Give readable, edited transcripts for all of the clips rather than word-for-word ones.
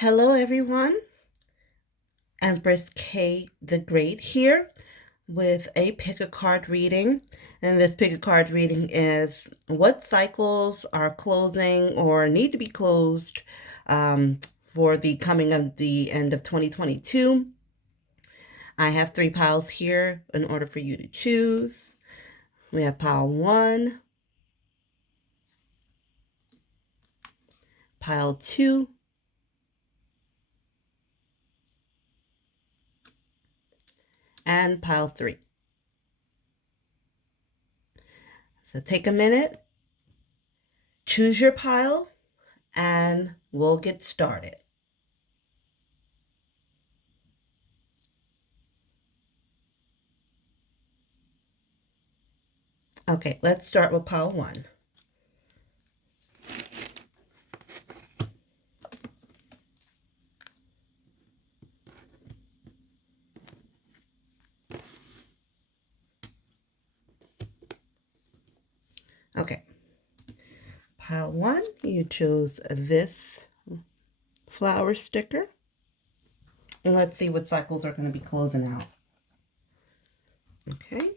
Hello, everyone. Empress Kay the Great here with a pick a card reading. And this pick a card reading is what cycles are closing or need to be closed for the coming of the end of 2022. I have 3 piles here in order for you to choose. We have pile 1, pile 2, and pile 3. So take a minute, choose your pile, and we'll get started. Okay, let's start with pile 1. Okay, pile 1, you chose this flower sticker. And let's see what cycles are going to be closing out. Okay.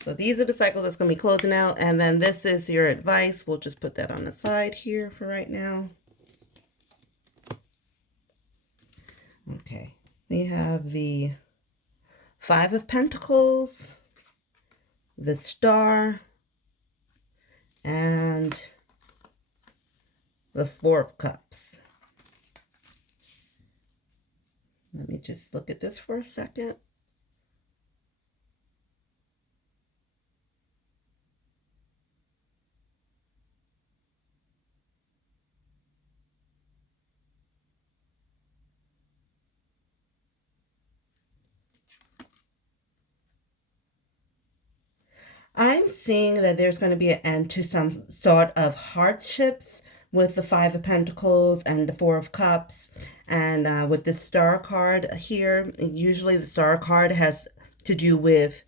So these are the cycles that's going to be closing out. And then this is your advice. We'll just put that on the side here for right now. Okay. We have the 5 of Pentacles, the Star, and the 4 of Cups. Let me just look at this for a second. I'm seeing that there's going to be an end to some sort of hardships with the 5 of Pentacles and the 4 of Cups. And with the Star card here, usually the Star card has to do with,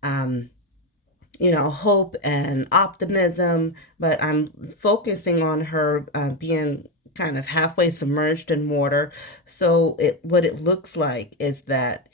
hope and optimism. But I'm focusing on her being kind of halfway submerged in water. So what it looks like is that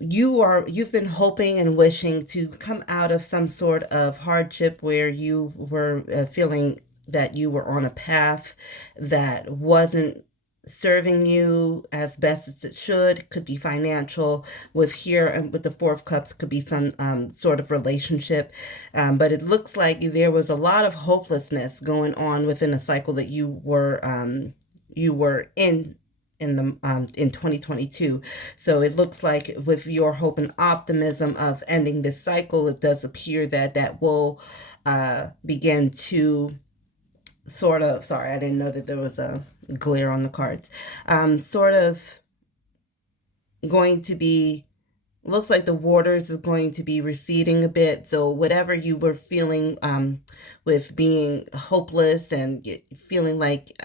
you've been hoping and wishing to come out of some sort of hardship where you were feeling that you were on a path that wasn't serving you as best as it should. Could be financial with here, and with the 4 of Cups could be some sort of relationship, but it looks like there was a lot of hopelessness going on within a cycle that you were in in 2022. So it looks like with your hope and optimism of ending this cycle, it does appear that that will begin to sort of, sorry, I didn't know that there was a glare on the cards, sort of going to be, looks like the waters is going to be receding a bit. So whatever you were feeling with being hopeless and feeling like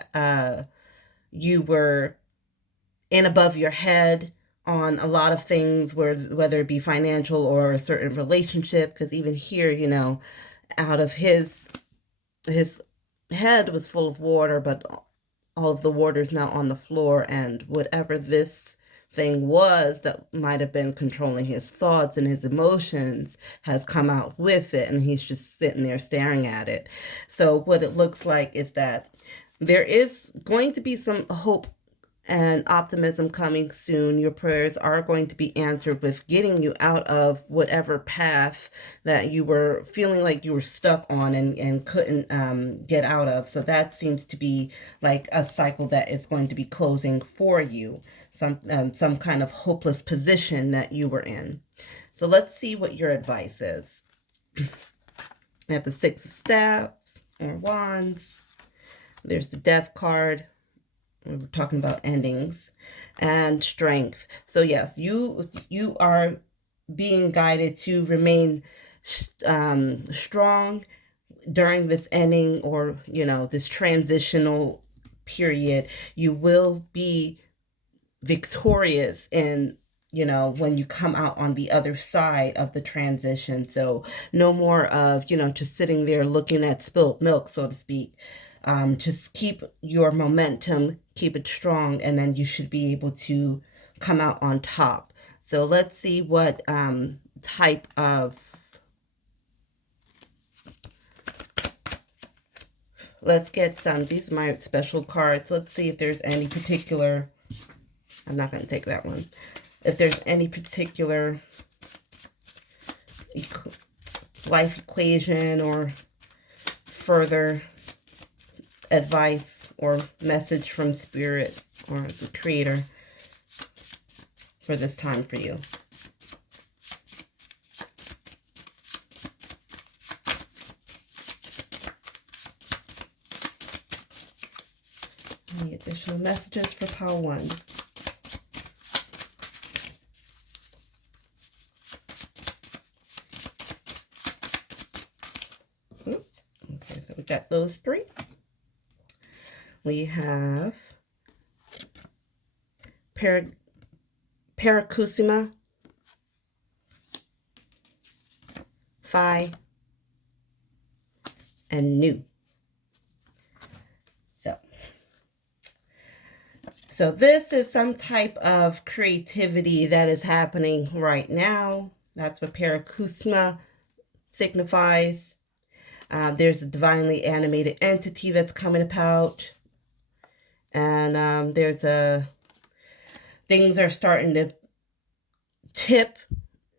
you were in above your head on a lot of things, whether it be financial or a certain relationship, because even here, out of his head was full of water, but all of the water is now on the floor, and whatever this thing was that might have been controlling his thoughts and his emotions has come out with it, and he's just sitting there staring at it. So what it looks like is that there is going to be some hope and optimism coming soon. Your prayers are going to be answered with getting you out of whatever path that you were feeling like you were stuck on and couldn't get out of. So that seems to be like a cycle that is going to be closing for you, some kind of hopeless position that you were in. So let's see what your advice is. At the 6 of Staffs or Wands, there's the Death card. We were talking about endings and strength. So yes, you are being guided to remain strong during this ending, or this transitional period. You will be victorious in when you come out on the other side of the transition. So no more of, just sitting there looking at spilt milk, so to speak. Just keep your momentum, keep it strong, and then you should be able to come out on top. So let's see what type of, let's get some, these are my special cards. Let's see if there's any particular, I'm not going to take that one. If there's any particular life equation or further advice or message from Spirit or the Creator for this time for you. Any additional messages for pile 1? Okay, so we got those 3. We have Parakusima, Phi, and Nu. So this is some type of creativity that is happening right now. That's what Parakusma signifies. There's a divinely animated entity that's coming about. And things are starting to tip,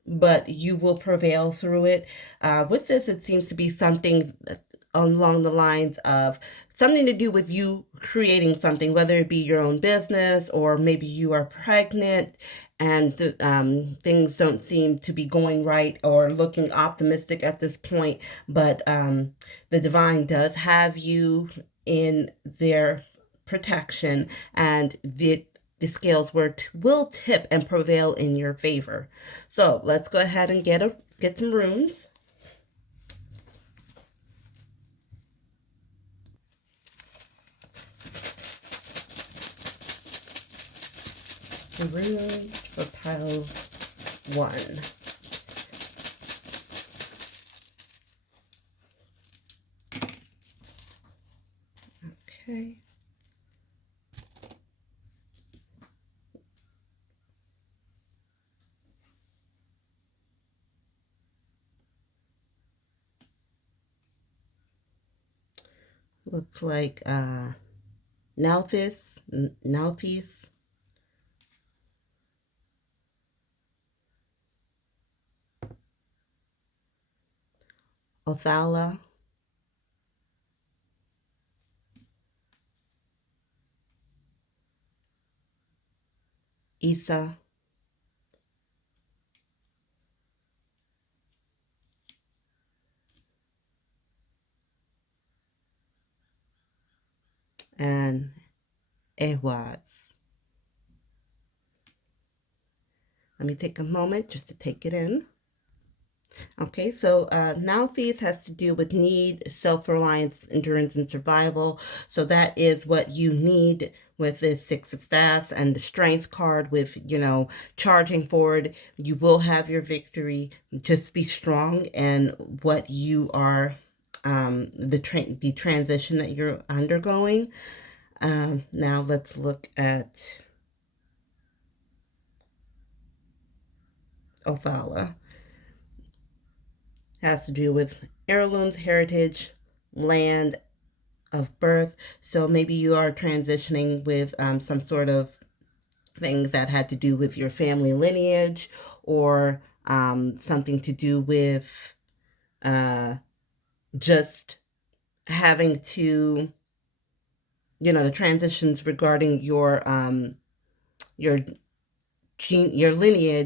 but you will prevail through it. With this, it seems to be something along the lines of something to do with you creating something, whether it be your own business or maybe you are pregnant and things don't seem to be going right or looking optimistic at this point. But the divine does have you in their protection, and the scales will tip and prevail in your favor. So let's go ahead and get some runes. Runes for pile 1. Okay. Looks like Nalthis, Othala, Isa, and Ehwaz. Let me take a moment just to take it in. Okay, so Nalthis has to do with need, self-reliance, endurance, and survival. So that is what you need with this 6 of Staffs, and the Strength card with, charging forward. You will have your victory. Just be strong in what you are, the transition that you're undergoing. Now let's look at Othala. Has to do with heirlooms, heritage, land of birth. So maybe you are transitioning with some sort of things that had to do with your family lineage, or something to do with just having to, the transitions regarding your lineage,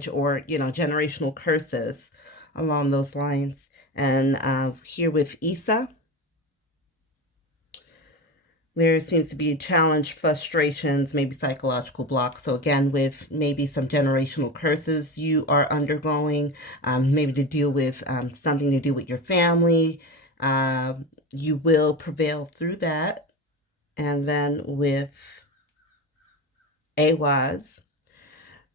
or generational curses along those lines. And here with Isa, there seems to be challenge, frustrations, maybe psychological blocks. So again, with maybe some generational curses you are undergoing, maybe to deal with something to do with your family. You will prevail through that. And then with Awaz,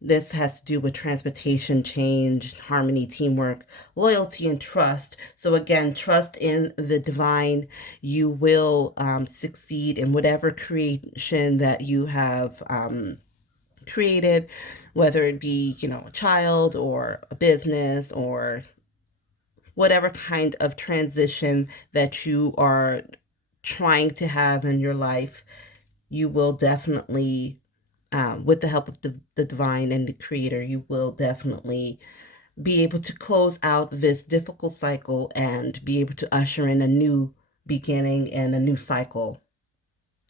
This has to do with transportation, change, harmony, teamwork, loyalty, and trust. So, again, trust in the divine. You will succeed in whatever creation that you have created, whether it be, a child or a business or whatever kind of transition that you are trying to have in your life. You will definitely, with the help of the divine and the creator, you will definitely be able to close out this difficult cycle and be able to usher in a new beginning and a new cycle.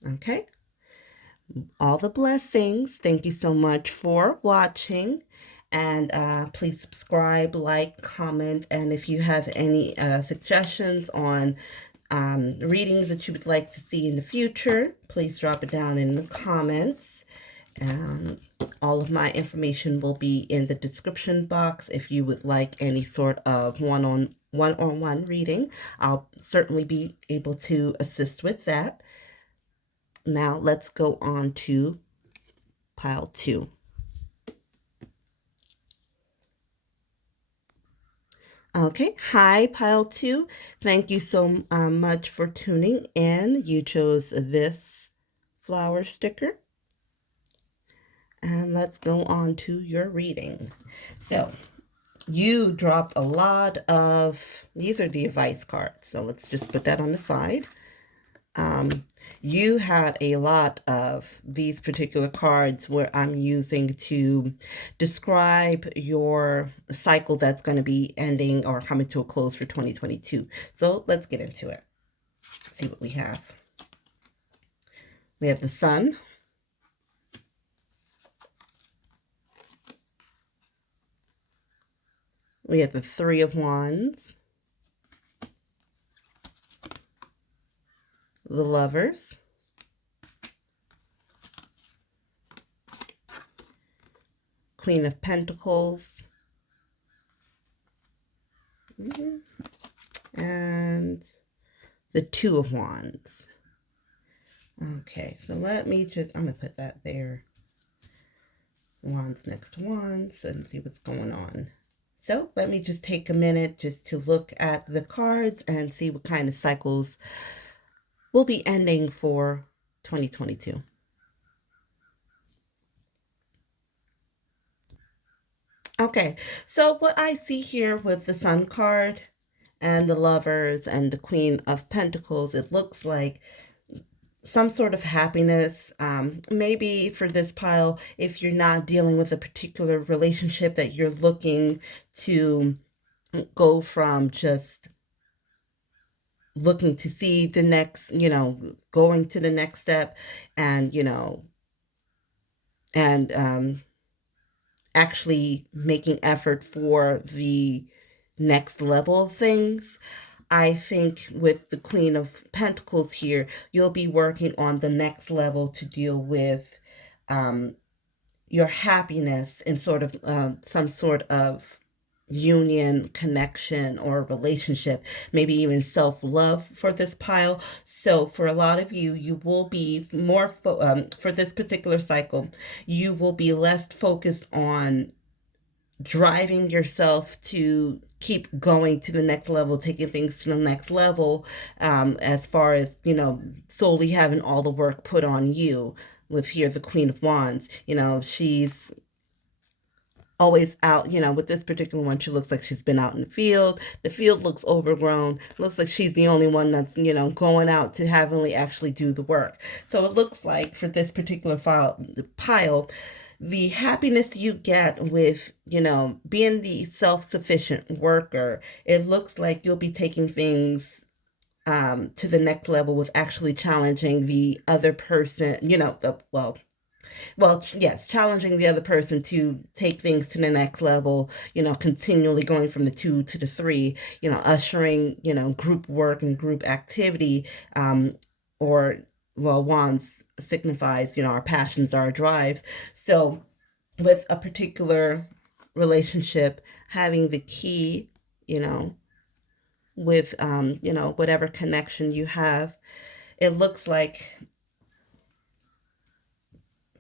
Okay? All the blessings. Thank you so much for watching. And please subscribe, like, comment, and if you have any suggestions on readings that you would like to see in the future, please drop it down in the comments. All of my information will be in the description box. If you would like any sort of one-on-one reading, I'll certainly be able to assist with that. Now let's go on to pile 2. Okay, hi pile 2. Thank you so much for tuning in. You chose this flower sticker. And let's go on to your reading. So you dropped a lot of, these are the advice cards. So let's just put that on the side. You had a lot of these particular cards where I'm using to describe your cycle that's going to be ending or coming to a close for 2022. So let's get into it. See what we have. We have the Sun. We have the Three of Wands. The Lovers. Queen of Pentacles. And the Two of Wands. Okay, so let me just, I'm going to put that there. Wands next to Wands and see what's going on. So let me just take a minute just to look at the cards and see what kind of cycles will be ending for 2022. Okay, so what I see here with the Sun card and the Lovers and the Queen of Pentacles, it looks like some sort of happiness. Maybe for this pile, if you're not dealing with a particular relationship that you're looking to go from just looking to see the next, going to the next step and, and actually making effort for the next level of things. I think with the Queen of Pentacles here, you'll be working on the next level to deal with your happiness in sort of some sort of union, connection, or relationship, maybe even self-love for this pile. So for a lot of you, you will be more, for this particular cycle, you will be less focused on driving yourself to keep going to the next level, taking things to the next level, as far as, solely having all the work put on you. With here, the Queen of Wands, she's always out, with this particular one, she looks like she's been out in the field. The field looks overgrown. Looks like she's the only one that's, going out to heavily actually do the work. So it looks like for this particular pile, the happiness you get with, being the self-sufficient worker, it looks like you'll be taking things to the next level with actually challenging the other person, yes, challenging the other person to take things to the next level, continually going from the 2 to the 3, ushering, group work and group activity, wands signifies, our passions, our drives. So with a particular relationship, having the key, with, whatever connection you have, it looks like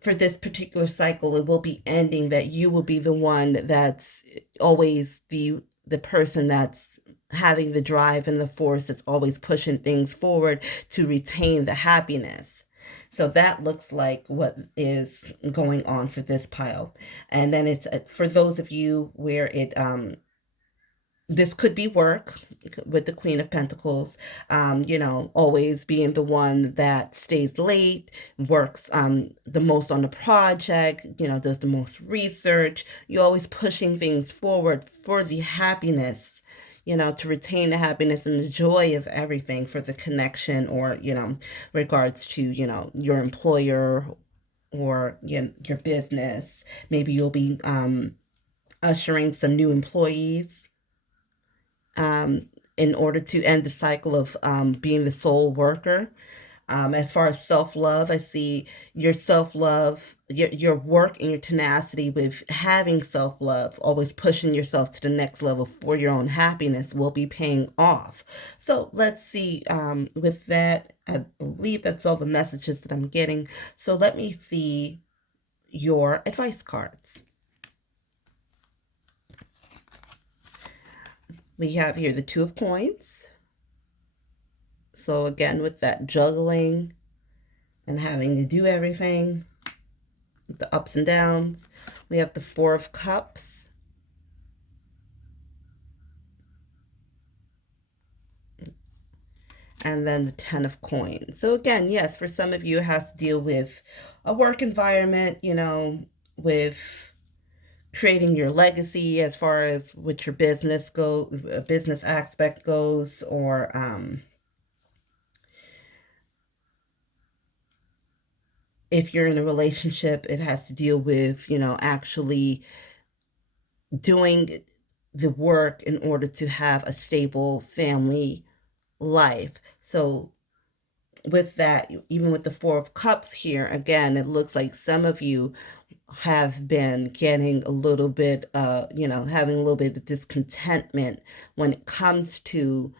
for this particular cycle, it will be ending, that you will be the one that's always the person that's having the drive and the force that's always pushing things forward to retain the happiness. So that looks like what is going on for this pile. And then it's for those of you where it this could be work with the Queen of Pentacles, always being the one that stays late, works the most on the project, does the most research. You're always pushing things forward for the happiness, to retain the happiness and the joy of everything, for the connection, or, regards to, your employer or your business. Maybe you'll be ushering some new employees in order to end the cycle of being the sole worker. As far as self-love, I see your self-love, your work and your tenacity with having self-love, always pushing yourself to the next level for your own happiness, will be paying off. So let's see, with that, I believe that's all the messages that I'm getting. So let me see your advice cards. We have here the Two of Coins. So again, with that juggling and having to do everything, the ups and downs, we have the Four of Cups. And then the Ten of Coins. So again, yes, for some of you, it has to deal with a work environment, with creating your legacy as far as what your business aspect goes, or if you're in a relationship, it has to deal with, actually doing the work in order to have a stable family life. So with that, even with the Four of Cups here, again, it looks like some of you have been getting a little bit, having a little bit of discontentment when it comes to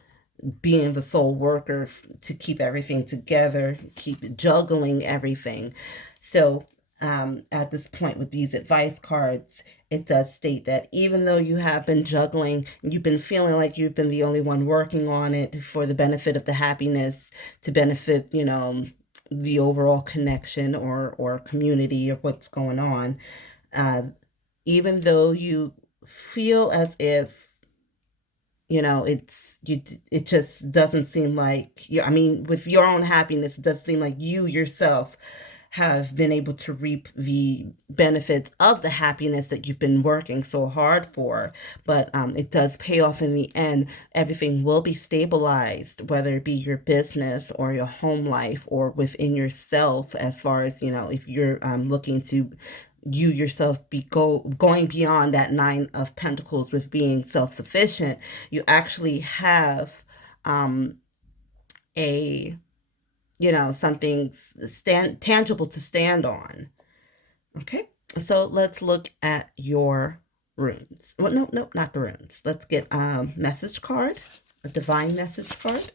being the sole worker, to keep everything together, keep juggling everything. So at this point with these advice cards, it does state that even though you have been juggling, you've been feeling like you've been the only one working on it for the benefit of the happiness, to benefit, the overall connection or community of what's going on. Even though you feel as if, it just doesn't seem like with your own happiness, it does seem like you yourself have been able to reap the benefits of the happiness that you've been working so hard for. But it does pay off in the end. Everything will be stabilized, whether it be your business or your home life or within yourself, as far as, if you're looking to you yourself be going beyond that Nine of Pentacles with being self-sufficient. You actually have something tangible to stand on. Okay, so let's look at your runes. Well, no, not the runes. Let's get a message card, a divine message card.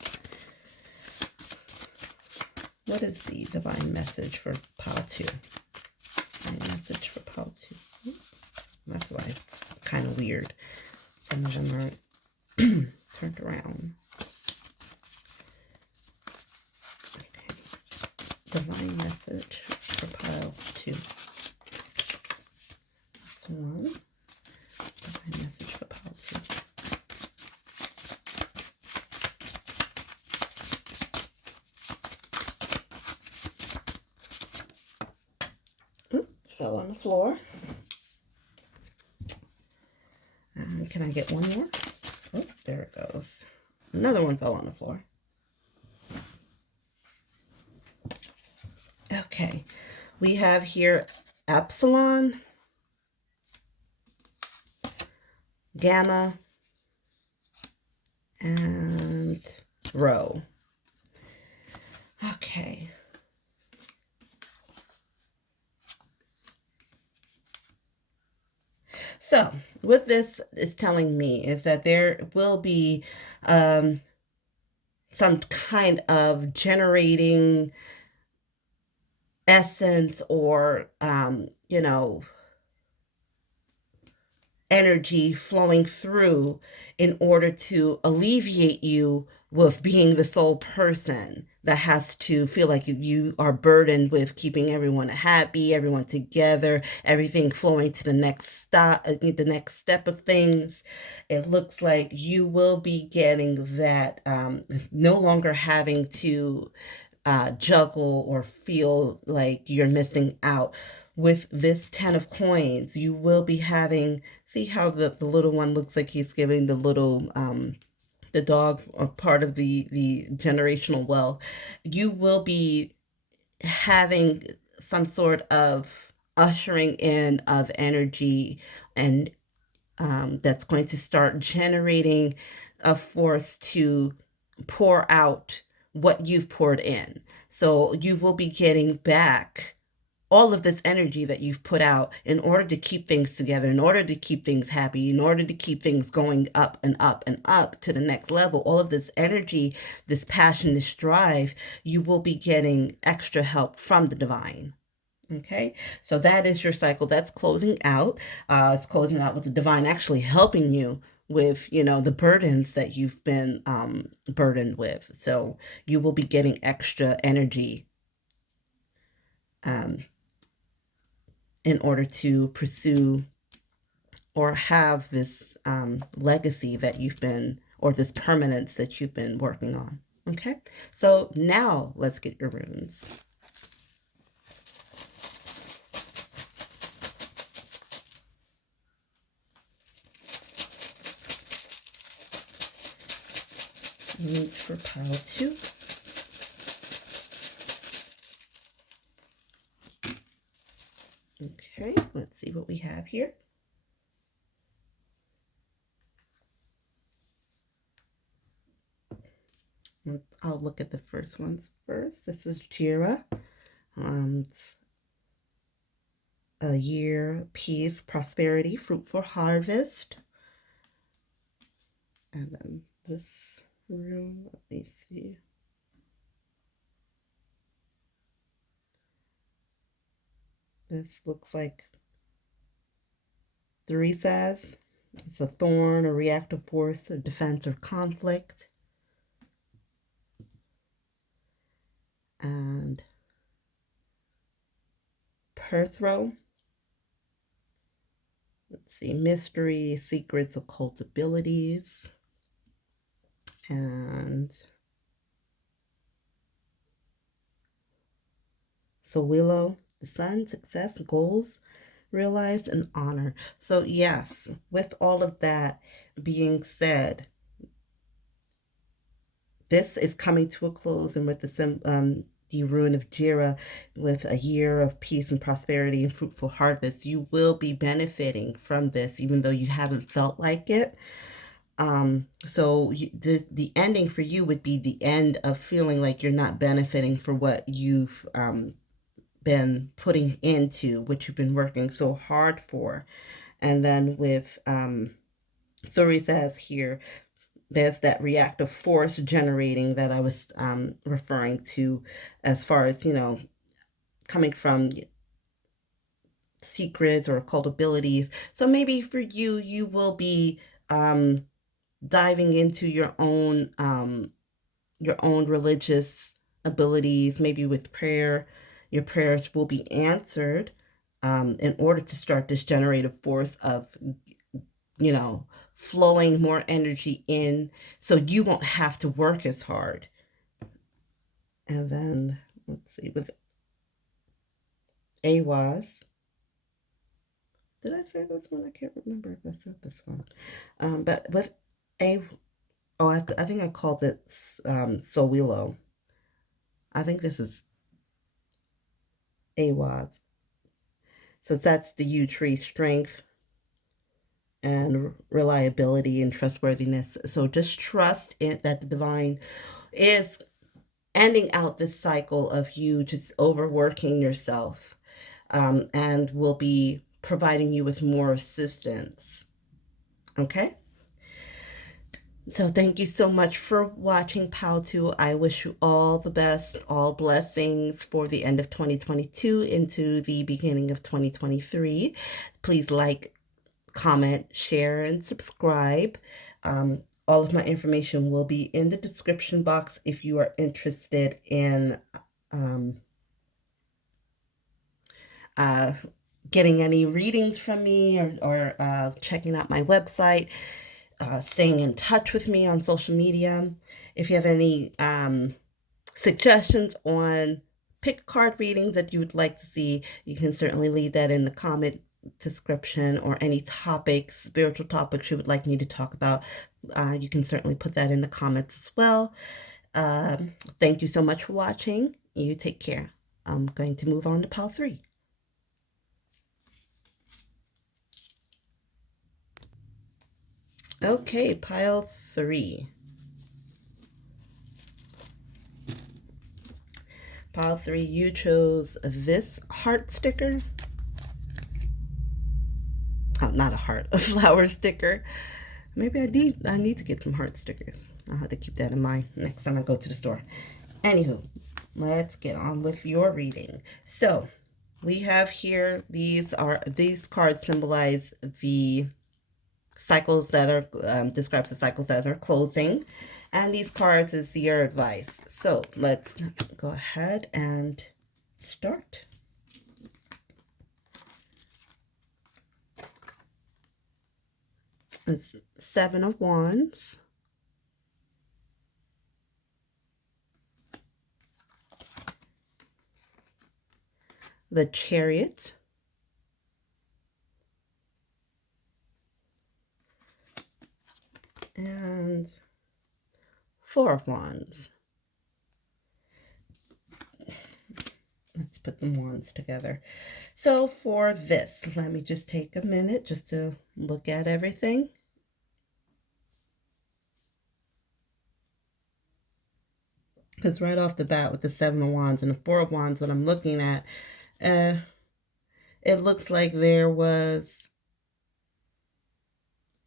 What is the divine message for pile 2? Message for pile 2. That's why it's kind of weird. Some of them are turned around. Okay. Divine message for pile 2. That's one. Divine message for pile 2. Oops, fell on the floor. Can I get one more? Oh, there it goes. Another one fell on the floor. Okay, we have here Epsilon, Gamma, and Rho. Okay. So what this is telling me is that there will be some kind of generating essence or, energy flowing through in order to alleviate you with being the sole person that has to feel like you are burdened with keeping everyone happy, everyone together, everything flowing to the next step of things. It looks like you will be getting that, no longer having to juggle or feel like you're missing out. With this 10 of coins, you will be having, see how the little one looks like he's giving the dog a part of the generational well. You will be having some sort of ushering in of energy, and that's going to start generating a force to pour out what you've poured in. So you will be getting back all of this energy that you've put out in order to keep things together, in order to keep things happy, in order to keep things going up and up and up to the next level. All of this energy, this passion, this drive, you will be getting extra help from the divine. Okay, so that is your cycle. That's closing out. It's closing out with the divine actually helping you with, the burdens that you've been burdened with. So you will be getting extra energy in order to pursue or have this legacy that you've been, or this permanence that you've been working on. Okay, so now let's get your runes. Reach for pile 2. Okay, let's see what we have here. I'll look at the first ones first. This is Jira. It's a year, peace, prosperity, fruitful harvest. And then this room, let me see. This looks like 3 says it's a thorn, a reactive force, a defense, or conflict. And Perthrow. Let's see, mystery, secrets, occult abilities. And so Willow, the sun, success, goals realized, and honor. So yes, with all of that being said, this is coming to a close, and with the rune of Jira, with a year of peace and prosperity and fruitful harvest, you will be benefiting from this, even though you haven't felt like it. So the ending for you would be the end of feeling like you're not benefiting for what you've been putting into, what you've been working so hard for. And then with Thuri says here, there's that reactive force generating that I was referring to, as far as, coming from secrets or occult abilities. So maybe for you, you will be diving into your own religious abilities, maybe with prayer. Your prayers will be answered in order to start this generative force of, flowing more energy in, so you won't have to work as hard. And then, let's see, with AWAS, did I say this one? I can't remember if I said this one. But with I think I called it Sowilo. I think this is AWAS. So that's the U tree, strength and reliability and trustworthiness. So just trust in that the divine is ending out this cycle of you just overworking yourself, and will be providing you with more assistance. Okay? So thank you so much for watching Pal 2. I wish you all the best, all blessings for the end of 2022 into the beginning of 2023. Please like, comment, share, and subscribe. All of my information will be in the description box if you are interested in getting any readings from me or checking out my website, staying in touch with me on social media. If you have any suggestions on pick card readings that you would like to see, you can certainly leave that in the comment description, or any topics, spiritual topics you would like me to talk about. You can certainly put that in the comments as well. Thank you so much for watching. You take care. I'm going to move on to pile 3. Okay, pile 3. Pile 3, you chose this heart sticker. Oh, not a heart, a flower sticker. Maybe I need to get some heart stickers. I'll have to keep that in mind next time I go to the store. Anywho, let's get on with your reading. So we have here, these cards symbolize the cycles that are describes the cycles that are closing, and these cards is your advice. So let's go ahead and start. It's 7 of Wands, the Chariot, and 4 of Wands. Let's put the wands together. So for this, let me just take a minute just to look at everything. Because right off the bat with the 7 of Wands and the 4 of Wands, what I'm looking at, it looks like there was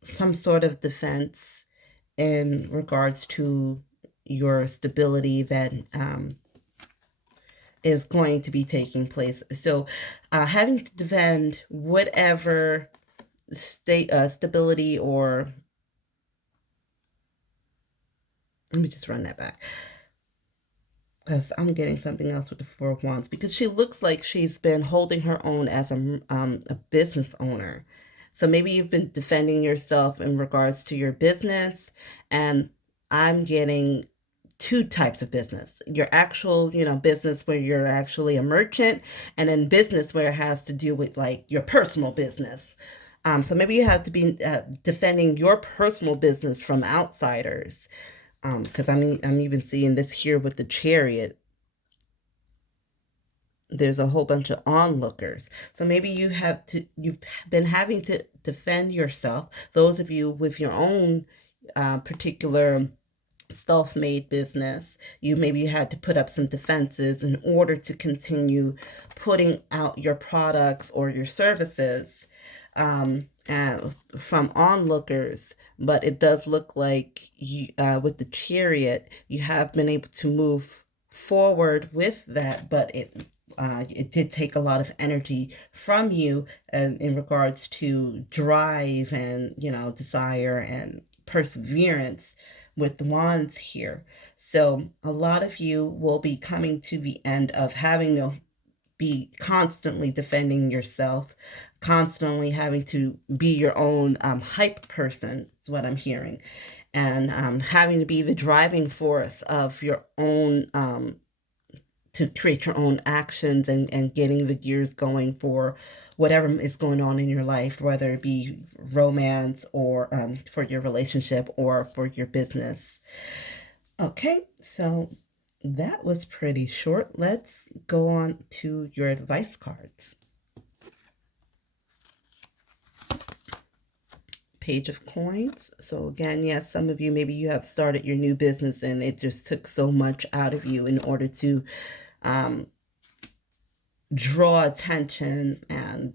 some sort of defense in regards to your stability that is going to be taking place. So having to defend whatever stability, or let me just run that back, because I'm getting something else with the 4 of Wands, because she looks like she's been holding her own as a business owner. So maybe you've been defending yourself in regards to your business, and I'm getting 2 types of business. Your actual, business where you're actually a merchant, and then business where it has to do with like your personal business. So maybe you have to be defending your personal business from outsiders. Because I'm even seeing this here with the Chariot. There's a whole bunch of onlookers. So maybe you've been having to defend yourself. Those of you with your own particular self-made business, you had to put up some defenses in order to continue putting out your products or your services from onlookers. But it does look like you, with the Chariot, you have been able to move forward with that, but it did take a lot of energy from you in regards to drive and, desire and perseverance with the wands here. So a lot of you will be coming to the end of having to be constantly defending yourself, constantly having to be your own hype person, is what I'm hearing, and having to be the driving force of your own, to create your own actions and getting the gears going for whatever is going on in your life, whether it be romance or for your relationship or for your business. Okay, so that was pretty short. Let's go on to your advice cards. Page of Coins. So again, yes, some of you, maybe you have started your new business and it just took so much out of you in order to draw attention and,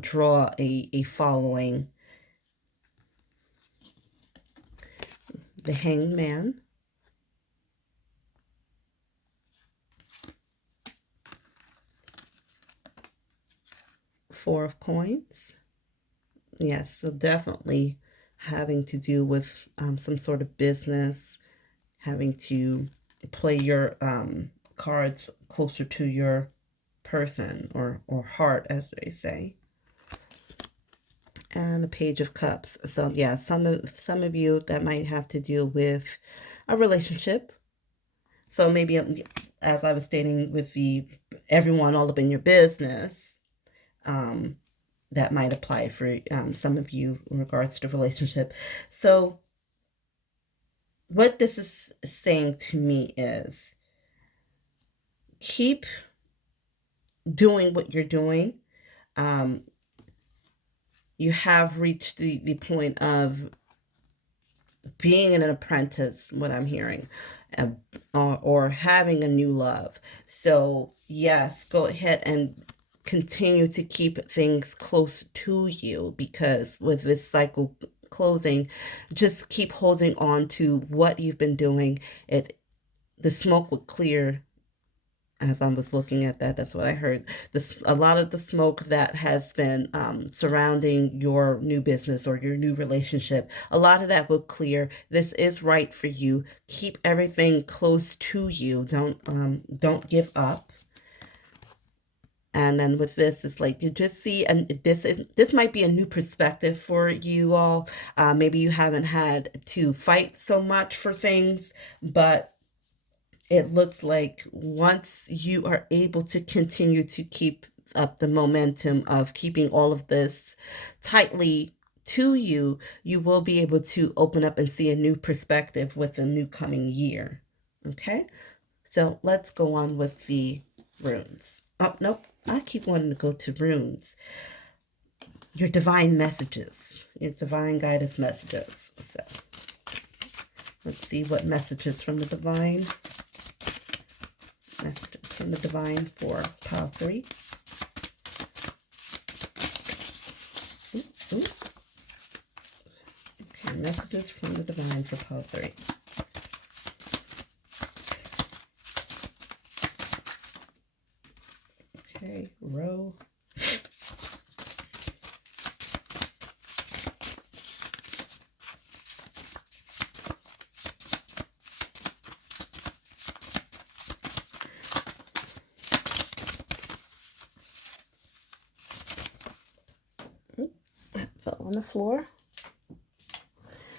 draw a following. the Hanged Man, Four of Coins. Yes, so definitely having to do with some sort of business, having to play your cards closer to your person or heart, as they say. And a Page of Cups. So yeah, some of you, that might have to do with a relationship. So maybe, as I was stating, with the everyone all up in your business, that might apply for some of you in regards to relationship. So what this is saying to me is, keep doing what you're doing. You have reached the point of being an apprentice, what I'm hearing, or having a new love. So yes, go ahead and continue to keep things close to you, because with this cycle closing, just keep holding on to what you've been doing. The smoke would clear. As I was looking at that, that's what I heard. A lot of the smoke that has been surrounding your new business or your new relationship, a lot of that will clear. This is right for you. Keep everything close to you. Don't give up. And then with this, it's like you just see, and this might be a new perspective for you all. Maybe you haven't had to fight so much for things, but it looks like once you are able to continue to keep up the momentum of keeping all of this tightly to you, you will be able to open up and see a new perspective with the new coming year. Okay, so let's go on with the runes. Oh, nope, I keep wanting to go to runes. Your divine messages, your divine guidance messages. So let's see what messages from the divine. Messages from the divine for pile 3. Ooh, ooh. Okay, messages from the divine for pile 3. Okay, row. On the floor.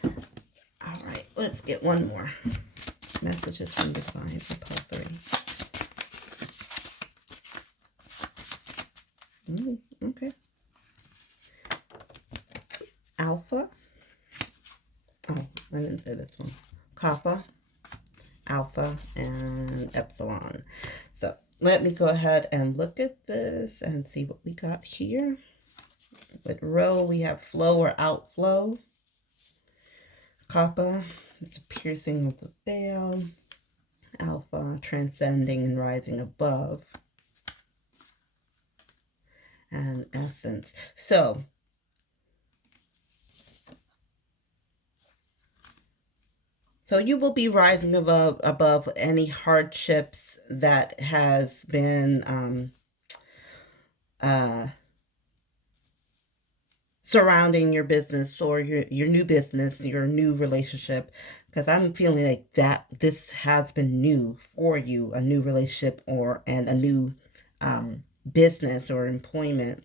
All right, let's get one more. Messages from the divine for pile 3. Okay. Alpha. Oh, I didn't say this one. Kappa, Alpha, and Epsilon. So let me go ahead and look at this and see what we got here. With rho, we have flow or outflow. Kappa, it's a piercing of the veil. Alpha, transcending and rising above. And essence. So you will be rising above any hardships that has been surrounding your business or your new business, your new relationship, because I'm feeling like that this has been new for you, a new relationship and a new business or employment,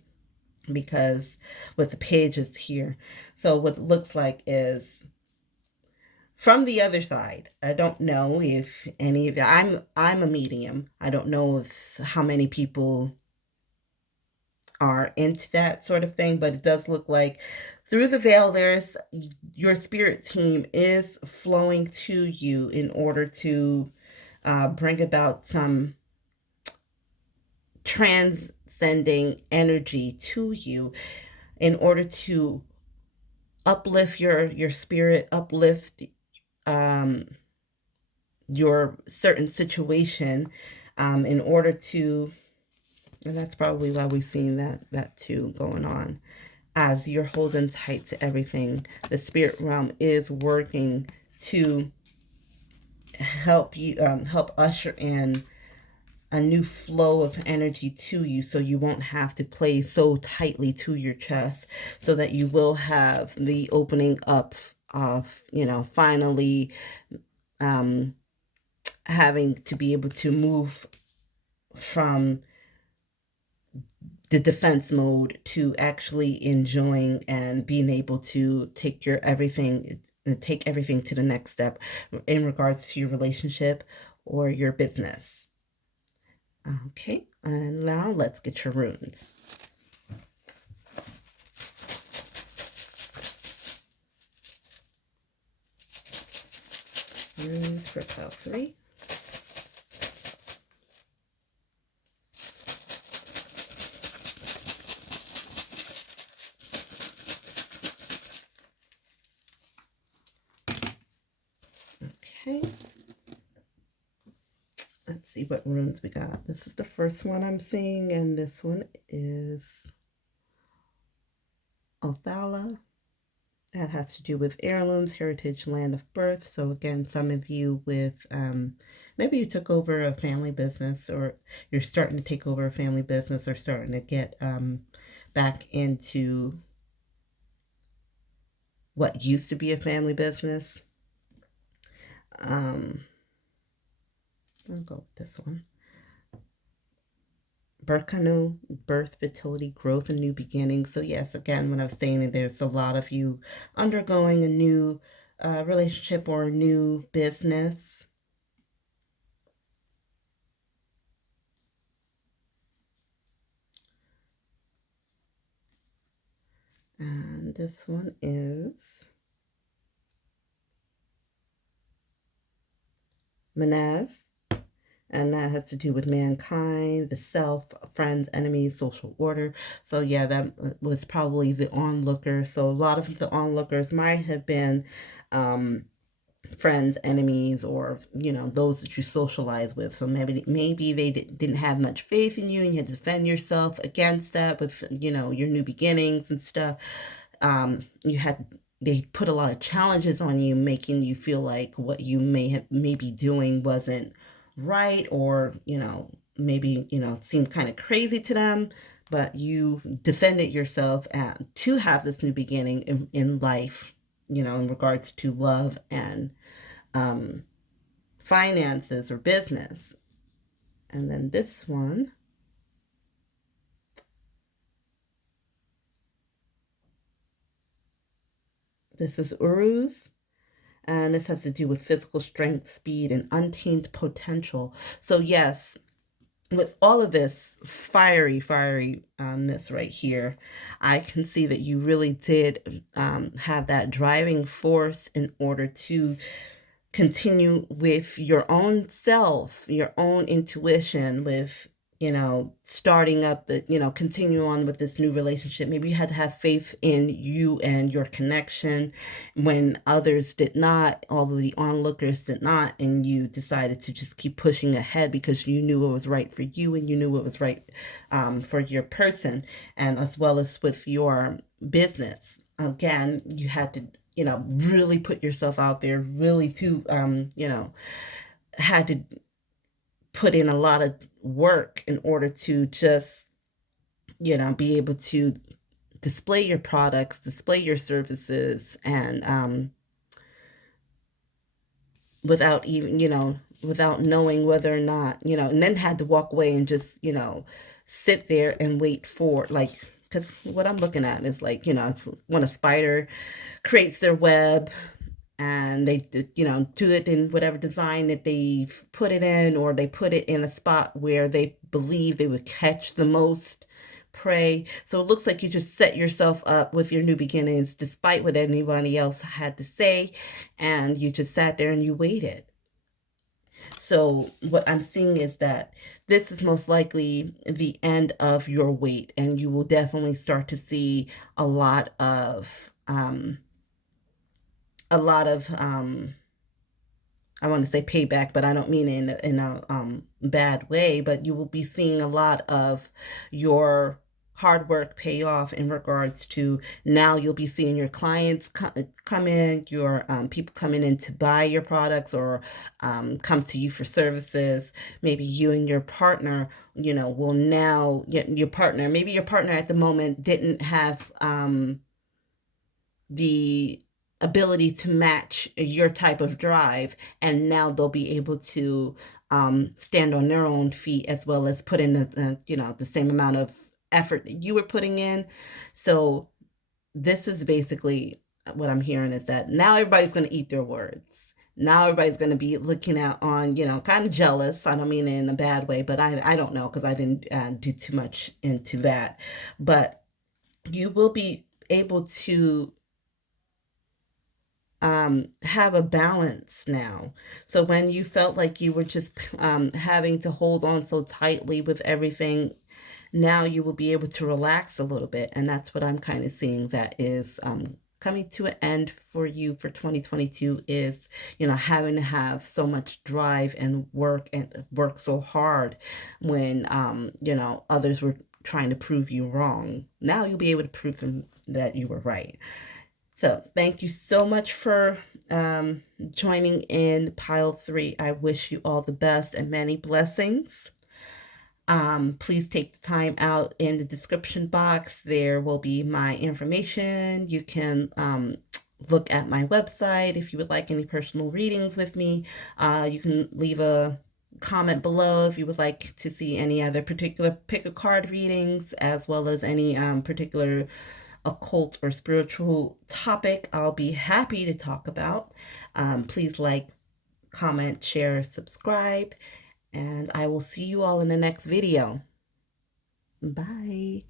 because with the pages here. So what it looks like is, from the other side, I don't know if any of you, I'm a medium. I don't know if how many people are into that sort of thing, but it does look like through the veil, your spirit team is flowing to you in order to bring about some transcending energy to you, in order to uplift your spirit, uplift your certain situation, in order to, and that's probably why we've seen that too going on. As you're holding tight to everything, the spirit realm is working to help you help usher in a new flow of energy to you, so you won't have to play so tightly to your chest, so that you will have the opening up of, finally having to be able to move from the defense mode to actually enjoying and being able to take everything to the next step in regards to your relationship or your business. Okay, and now let's get your runes. Runes for pile 3. Okay. Let's see what runes we got. This is the first one I'm seeing, and this one is Othala. That has to do with heirlooms, heritage, land of birth. So again, some of you with, maybe you took over a family business, or you're starting to take over a family business, or starting to get back into what used to be a family business. I'll go with this one. Birth, fertility, growth, and new beginnings. So yes, again, when I was saying that there's a lot of you undergoing a new relationship or a new business. And this one is Manaz. And that has to do with mankind, the self, friends, enemies, social order. So yeah, that was probably the onlooker. So a lot of the onlookers might have been friends, enemies, or those that you socialize with. So maybe they didn't have much faith in you, and you had to defend yourself against that with your new beginnings and stuff. They put a lot of challenges on you, making you feel like what you may be doing wasn't right, or maybe it seemed kind of crazy to them, but you defended yourself to have this new beginning in life, in regards to love and finances or business. And then this one, this is Uruz. And this has to do with physical strength, speed, and untamed potential. So yes, with all of this fiery this right here, I can see that you really did have that driving force in order to continue with your own self, your own intuition, with starting up continue on with this new relationship. Maybe you had to have faith in you and your connection when others did not, all of the onlookers did not, and you decided to just keep pushing ahead because you knew it was right for you, and you knew it was right for your person, and as well as with your business. Again, you had to really put yourself out there, really to had to put in a lot of work in order to just be able to display your products, display your services, and without even without knowing whether or not and then had to walk away and just sit there and wait for, like, because what I'm looking at is like it's when a spider creates their web, and they do it in whatever design that they put it in, or they put it in a spot where they believe they would catch the most prey. So it looks like you just set yourself up with your new beginnings despite what anybody else had to say, and you just sat there and you waited. So what I'm seeing is that this is most likely the end of your wait, and you will definitely start to see a lot of I want to say payback, but I don't mean in a bad way, but you will be seeing a lot of your hard work pay off in regards to now you'll be seeing your clients come in, your people coming in to buy your products or come to you for services. Maybe you and your partner, will now get your partner. Maybe your partner at the moment didn't have the ability to match your type of drive, and now they'll be able to stand on their own feet as well as put in the same amount of effort that you were putting in. So this is basically what I'm hearing, is that now everybody's going to eat their words. Now everybody's going to be looking out on, kind of jealous. I don't mean it in a bad way, but I don't know, because I didn't do too much into that. But you will be able to have a balance now. So when you felt like you were just having to hold on so tightly with everything, now you will be able to relax a little bit. And that's what I'm kind of seeing that is coming to an end for you for 2022, is, having to have so much drive and work so hard when, others were trying to prove you wrong. Now you'll be able to prove them that you were right. So thank you so much for joining in Pile 3. I wish you all the best and many blessings. Please take the time out. In the description box, there will be my information. You can look at my website if you would like any personal readings with me. You can leave a comment below if you would like to see any other particular pick a card readings, as well as any particular occult or spiritual topic I'll be happy to talk about. Please like, comment, share, subscribe, and I will see you all in the next video. Bye.